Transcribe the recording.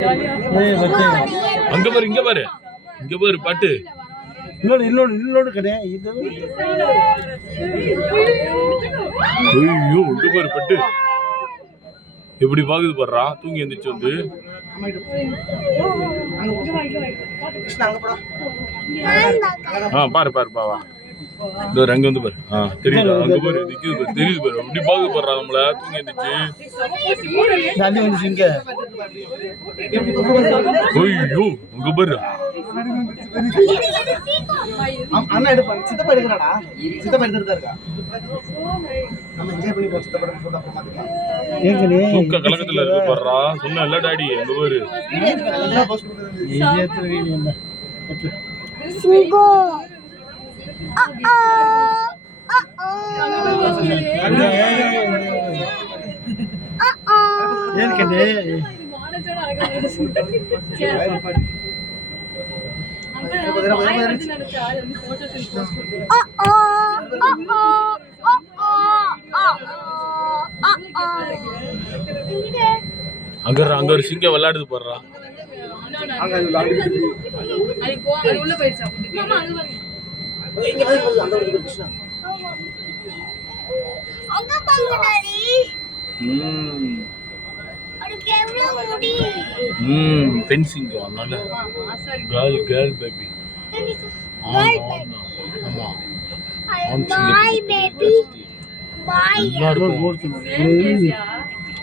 அங்க பாரு இங்க பாரு இங்க பாரு பாட்டு இன்னொரு கிடையாது இது. ஐயோ இங்க பாரு பட்டு எப்படி பாக்குது பாடுறா தூங்கி எந்திரிச்சு வந்து. பாரு பாரு பாவா இந்த அங்க வந்து பாரு. தெரியுதா அங்க பாரு நிக்குது பாரு தெரியுது பாரு அப்படி பாக்குது பாடுறா நம்மள தூங்கி எந்திரிச்சு. ஐயோ அங்க பாரு அண்ணா எடுப்பாங்க சித்தப்பா எடுக்கறாடா சித்தப்பா எடுத்துட்டு இருக்கா நம்ம என்ஜாய் பண்ணி போ சித்தப்பா போட்டோ அப்புறம் பாத்துக்கலாம். தூக்க கலக்கத்துல இருக்கு பாடுறா சொன்ன இல்ல டாடி அங்க பாரு சிங்கோ அங்க ஒரு சிங்கம் விளையாடுது போடுறா. பெண் சிங்கம் அதனால கேர்ள் பேபி. ஆமா பாய் பேபி பாய் எல்லாரும்